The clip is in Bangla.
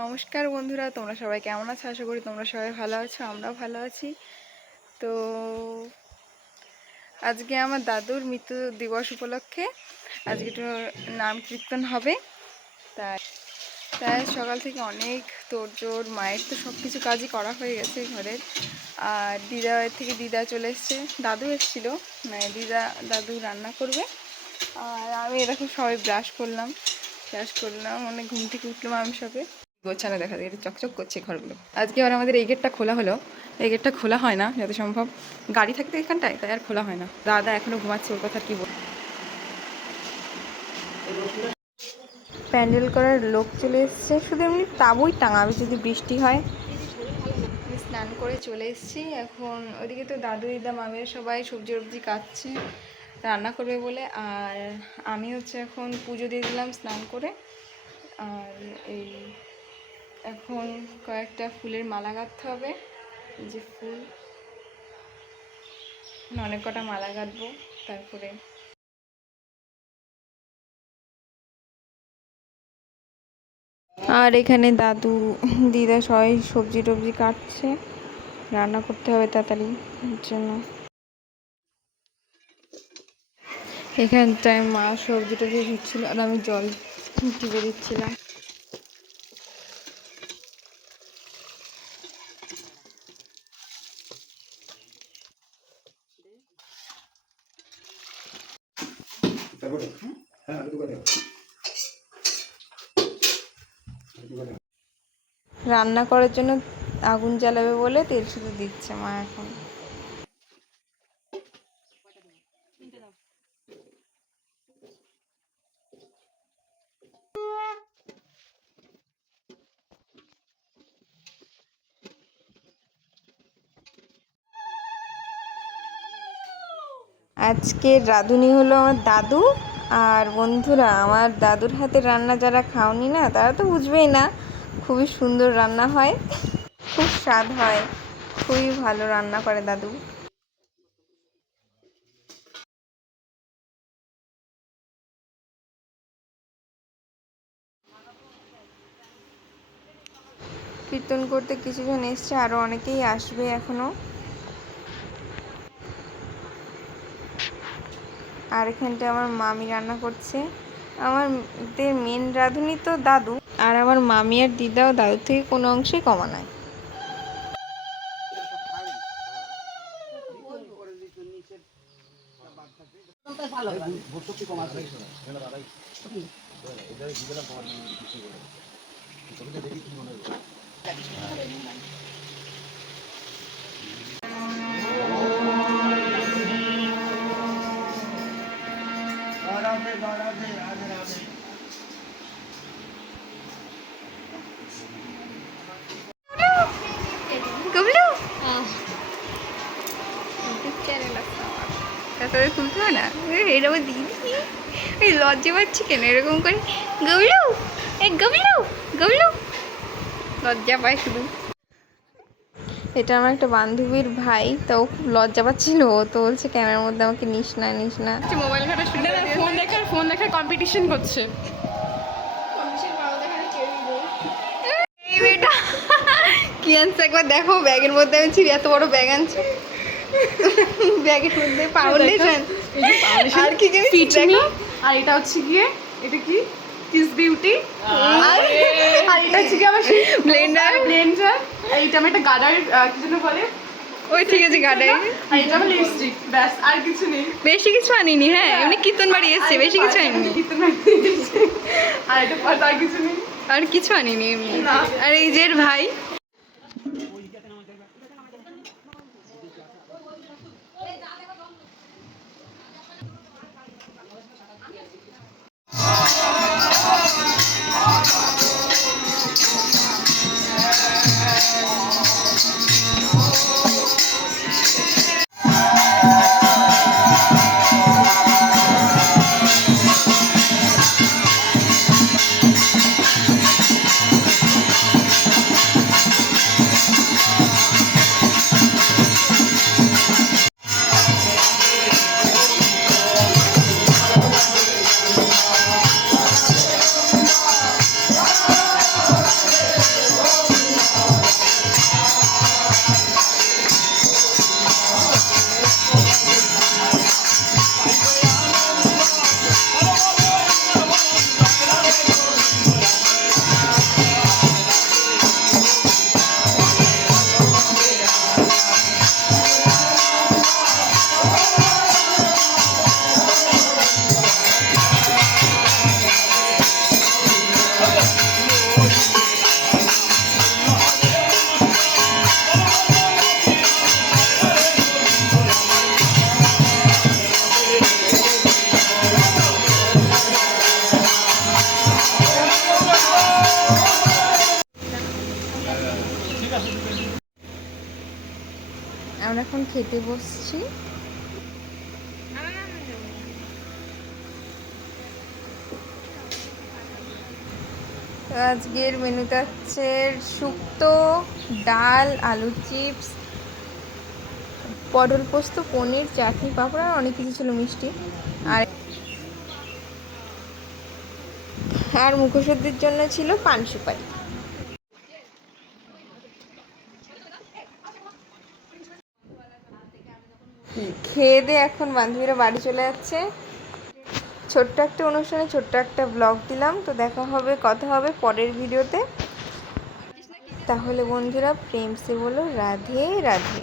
নমস্কার বন্ধুরা, তোমরা সবাই কেমন আছো? আশা করি তোমরা সবাই ভালো আছো, আমরাও ভালো আছি। তো আজকে আমার দাদুর মৃত্যু দিবস উপলক্ষে আজকে একটু নাম কীর্তন হবে। তাই তাই সকাল থেকে অনেক তোড়জোড়, মায়ের তো সব কিছু কাজই করা হয়ে গেছে ঘরের। আর দিদা চলে এসছে, দাদু এসেছিলো, মানে দাদু রান্না করবে। আর আমি এরকম সবাই ব্রাশ করলাম, মানে ঘুম থেকে উঠলাম আমি সবে গোছানো, দেখা যায় চকচক করছে ঘরগুলো। আজকে আর আমাদের এই গেটটা খোলা হলো, এই গেটটা খোলা হয় না যত সম্ভব, গাড়ি থাকতে এখানটায়, তাই আর খোলা হয় না। দাদা এখনো ঘুমাচ্ছে, ওর কথা কি বল। প্যান্ডেল করার লোক চলে এসছে, শুধু এমনি তাবুই টাঙাবে যদি বৃষ্টি হয়। স্নান করে চলে এসেছি এখন। ওইদিকে তো দাদু দিদা মামের সবাই সবজি টবজি কাটছে রান্না করবে বলে। আর আমি এখন পুজো দিয়ে দিলাম স্নান করে। আর এই এখন কয়েকটা ফুলের মালা গাঁথতে হবে, যে ফুল অনেক কটা মালা গাঁথবো। তারপরে আর এখানে দাদু দিদা সবাই সবজি টবজি কাটছে, রান্না করতে হবে তাড়াতাড়ি জন্য। এখানটায় মা সবজি টবজি ধুচ্ছিল আর আমি জল টিপে দিচ্ছিলাম। রান্না করার জন্য আগুন জ্বালাবে বলে তেল শুধু দিচ্ছে মা এখন। আজকের রাঁধুনি হলো আমার দাদু। আর বন্ধুরা, আমার দাদুর হাতে রান্না যারা খাওনি না তারা তো বুঝবেই না, খুবই সুন্দর রান্না হয়, খুব স্বাদ হয়, খুবই ভালো রান্না করে দাদু। কীর্তন করতে কিছুজন এসছে, আরও অনেকেই আসবে এখনো। আর এখানটায় আমার মামি রান্না করছে। আমাদের মেন রাঁধুনি তো দাদু, আর আমার মামি আর দিদাও দাদুর থেকে কোনো অংশেই কমা নয়। তারপরে খুলতে হয় না, এরকম দিদি এই লজ্জা পাচ্ছি কেন এরকম করে, গবলু এ গবলু গবলু, লজ্জা পায় শুধু। এটা আমার একটা বান্ধবীর ভাই, তো ও খুব লজ্জা পাচ্ছিল, ও তো বলছে ক্যামেরার মধ্যে আমাকে নিস না মোবাইল ঘাটা শুনে ফোন দেখার কম্পিটিশন করছে। এই মেয়েটা কি আনছে একবার দেখো, ব্যাগের মধ্যে আমি ছিঁড়ি, এত বড় ব্যাগ আনছে, ব্যাগের মধ্যে ফাউন্ডেশন আর কি জিনিস দেখো। আর এটা হচ্ছে গিয়ে, এটা কি কিস বিউটি, আর এটা হচ্ছে গিয়ে আমার ব্লেন্ডার আর এটা আমি একটা গার্ডার কি যেন বলে, ওই ঠিক আছে গার্ডার। আর এটা আমার লিপস্টিক, ব্যাস আর কিছু নেই, বেশি কিছু আনিনি। হ্যাঁ এমনি কীর্তন বাড়ি এসছে, বেশি কিছু আনিনি, আর এটা আর কিছু নেই, আর কিছু আনিনি এমনি। আর এই যে ভাই আমরা এখন খেতে বসছি। তো আজকের মেনুতে হচ্ছে শুক্তো, ডাল, আলু চিপস, পটল পোস্ত, পনির, চাটনি, পাঁপড় আর অনেক কিছু ছিল, মিষ্টি। আর মুখোশোদ্ধির জন্য ছিল পান সুপারি। খেয়ে দিয়ে এখন বান্ধবীরা বাড়ি চলে যাচ্ছে। ছোট্ট একটা অনুষ্ঠানে ছোট্ট একটা ব্লগ দিলাম। তো দেখা হবে, কথা হবে পরের ভিডিওতে। তাহলে বন্ধুরা, প্রেম সে বলো রাধে রাধে।